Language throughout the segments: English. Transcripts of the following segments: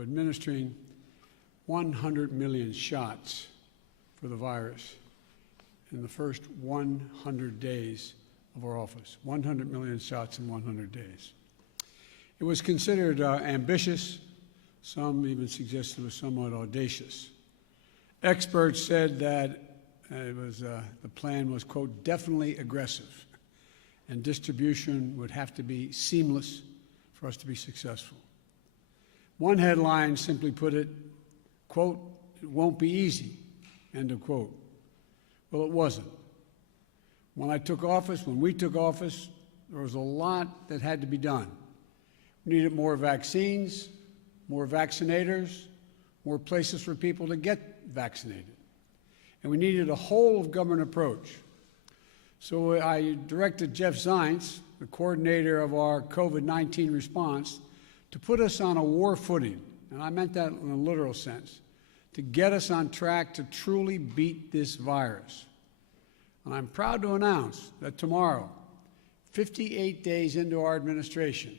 of administering 100 million shots for the virus in the first 100 days of our office. 100 million shots in 100 days. It was considered ambitious. Some even suggested it was somewhat audacious. Experts said that the plan was, quote, definitely aggressive, and distribution would have to be seamless for us to be successful. One headline simply put it, quote, it won't be easy, end of quote. Well, it wasn't. When we took office, there was a lot that had to be done. We needed more vaccines, more vaccinators, more places for people to get vaccinated. And we needed a whole-of-government approach. So I directed Jeff Zients, the coordinator of our COVID-19 response, to put us on a war footing, and I meant that in a literal sense, to get us on track to truly beat this virus. And I'm proud to announce that tomorrow, 58 days into our administration,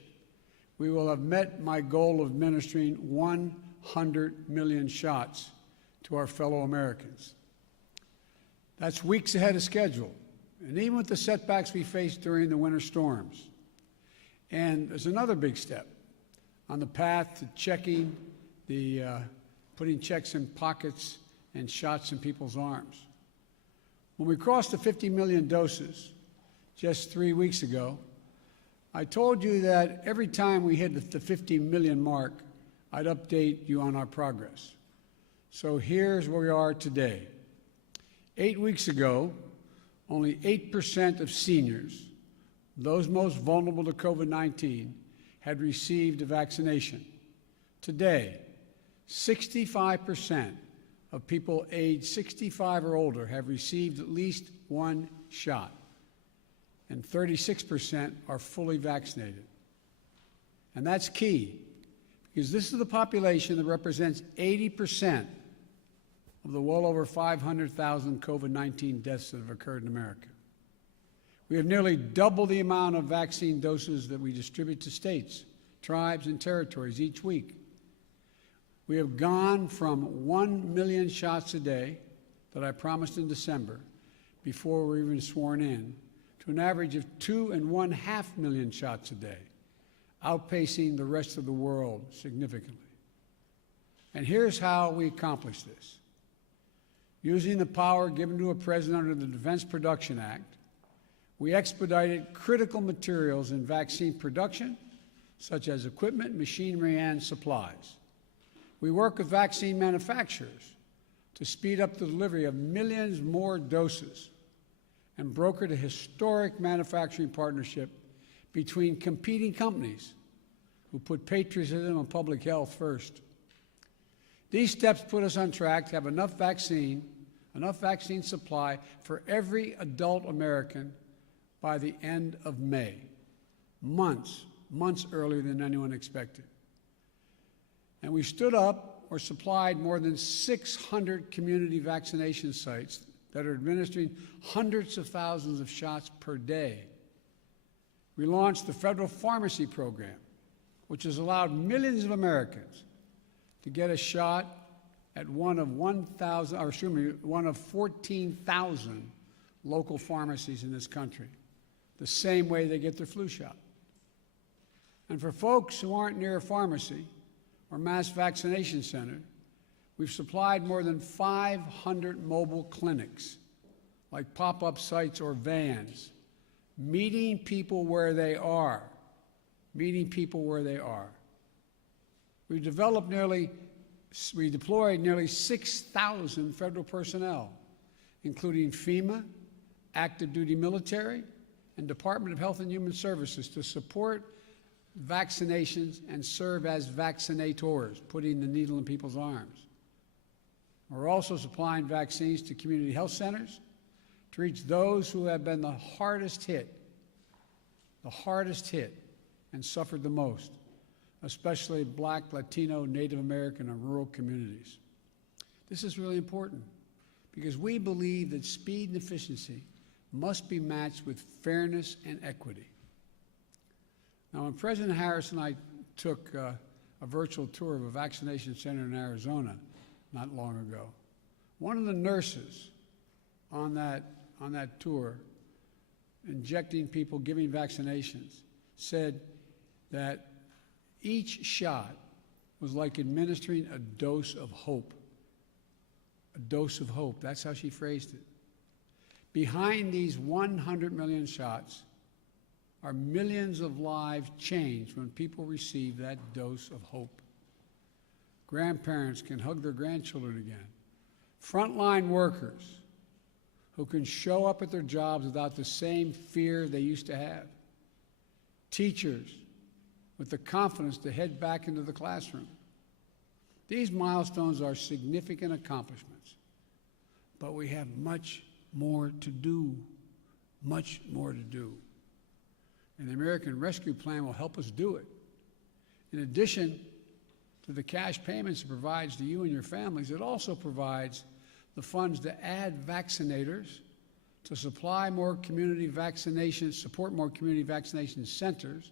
we will have met my goal of administering 100 million shots to our fellow Americans. That's weeks ahead of schedule, and even with the setbacks we faced during the winter storms. And there's another big step on the path to checking putting checks in pockets and shots in people's arms. When we crossed the 50 million doses just 3 weeks ago, I told you that every time we hit the 50 million mark, I'd update you on our progress. So here's where we are today. 8 weeks ago, only 8% of seniors, those most vulnerable to COVID-19, had received a vaccination. Today, 65% of people aged 65 or older have received at least one shot, and 36% are fully vaccinated. And that's key, because this is the population that represents 80% of the well over 500,000 COVID-19 deaths that have occurred in America. We have nearly double the amount of vaccine doses that we distribute to states, tribes, and territories each week. We have gone from 1 million shots a day that I promised in December before we were even sworn in to an average of 2.5 million shots a day, outpacing the rest of the world significantly. And here's how we accomplished this. Using the power given to a president under the Defense Production Act, we expedited critical materials in vaccine production, such as equipment, machinery, and supplies. We work with vaccine manufacturers to speed up the delivery of millions more doses and brokered a historic manufacturing partnership between competing companies who put patriotism and public health first. These steps put us on track to have enough vaccine supply for every adult American by the end of May, months earlier than anyone expected. And we stood up or supplied more than 600 community vaccination sites that are administering hundreds of thousands of shots per day. We launched the Federal Pharmacy Program, which has allowed millions of Americans to get a shot at one of 14,000 local pharmacies in this country, the same way they get their flu shot. And for folks who aren't near a pharmacy or mass vaccination center, we've supplied more than 500 mobile clinics, like pop-up sites or vans, meeting people where they are. We deployed nearly 6,000 federal personnel, including FEMA, active duty military, and Department of Health and Human Services to support vaccinations and serve as vaccinators, putting the needle in people's arms. We're also supplying vaccines to community health centers to reach those who have been the hardest hit and suffered the most, especially Black, Latino, Native American, and rural communities. This is really important because we believe that speed and efficiency must be matched with fairness and equity. Now, when President Harris and I took a virtual tour of a vaccination center in Arizona not long ago. One of the nurses on that tour, injecting people, giving vaccinations, said that each shot was like administering a dose of hope. A dose of hope. That's how she phrased it. Behind these 100 million shots are millions of lives changed when people receive that dose of hope. Grandparents can hug their grandchildren again. Frontline workers who can show up at their jobs without the same fear they used to have. Teachers with the confidence to head back into the classroom. These milestones are significant accomplishments, but we have much more to do, much more to do. And the American Rescue Plan will help us do it. In addition to the cash payments it provides to you and your families, it also provides the funds to add vaccinators, to supply more community vaccinations, support more community vaccination centers,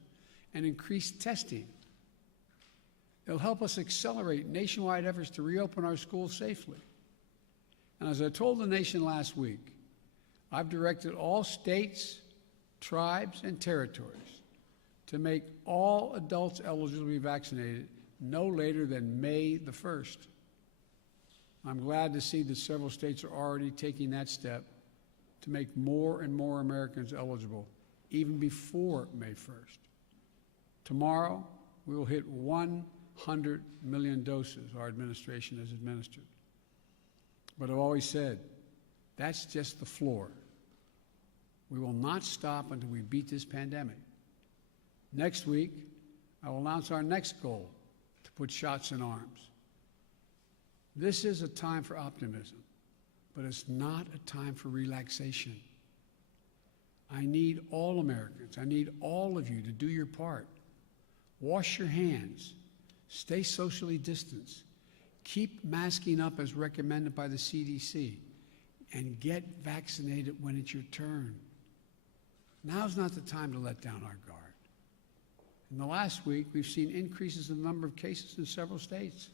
and increase testing. It'll help us accelerate nationwide efforts to reopen our schools safely. And as I told the nation last week, I've directed all states, tribes, and territories to make all adults eligible to be vaccinated no later than May the 1st. I'm glad to see that several states are already taking that step to make more and more Americans eligible, even before May 1st. Tomorrow, we will hit 100 million doses our administration has administered. But I've always said, that's just the floor. We will not stop until we beat this pandemic. Next week, I will announce our next goal to put shots in arms. This is a time for optimism, but it's not a time for relaxation. I need all Americans, I need all of you to do your part. Wash your hands, stay socially distanced, keep masking up as recommended by the CDC, and get vaccinated when it's your turn. Now's not the time to let down our guard. In the last week, we've seen increases in the number of cases in several states.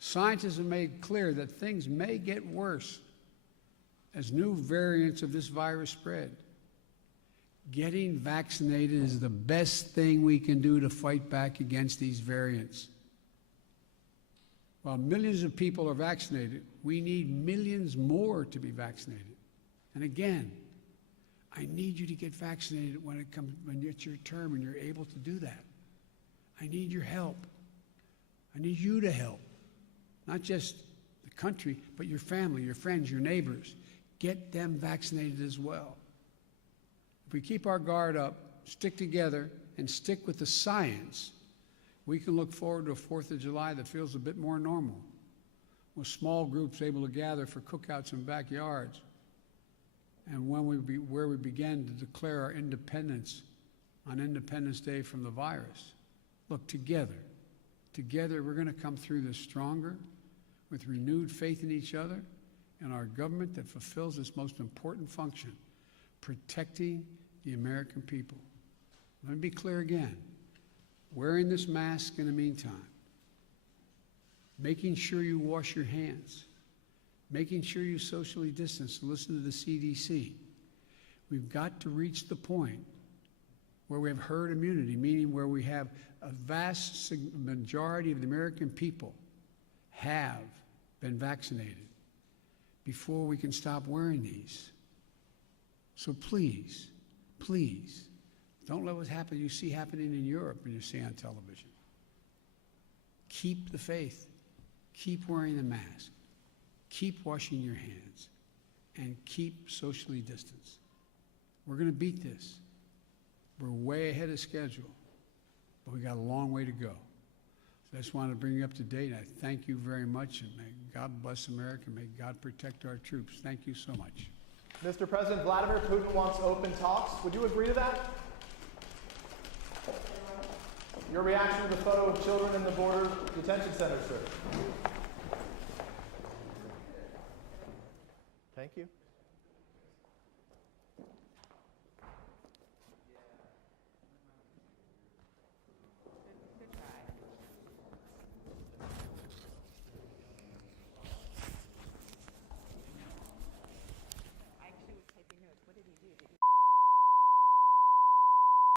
Scientists have made clear that things may get worse as new variants of this virus spread. Getting vaccinated is the best thing we can do to fight back against these variants. While millions of people are vaccinated, we need millions more to be vaccinated. And again, I need you to get vaccinated when it's your term and you're able to do that. I need your help. I need you to help. Not just the country, but your family, your friends, your neighbors. Get them vaccinated as well. If we keep our guard up, stick together, and stick with the science, we can look forward to a 4th of July that feels a bit more normal, with small groups able to gather for cookouts in backyards, and where we begin to declare our independence on Independence Day from the virus. Look, together we're going to come through this stronger, with renewed faith in each other and our government that fulfills its most important function, protecting the American people. Let me be clear again. Wearing this mask in the meantime, making sure you wash your hands, making sure you socially distance and listen to the CDC. We've got to reach the point where we have herd immunity, meaning where we have a vast majority of the American people have been vaccinated before we can stop wearing these. So please, please, don't let what you see happening in Europe and you see on television. Keep the faith. Keep wearing the mask. Keep washing your hands. And keep socially distanced. We're going to beat this. We're way ahead of schedule, but we got a long way to go. So I just wanted to bring you up to date. I thank you very much, and may God bless America. May God protect our troops. Thank you so much. Mr. President, Vladimir Putin wants open talks. Would you agree to that? Your reaction to the photo of children in the border detention center, sir? Thank you.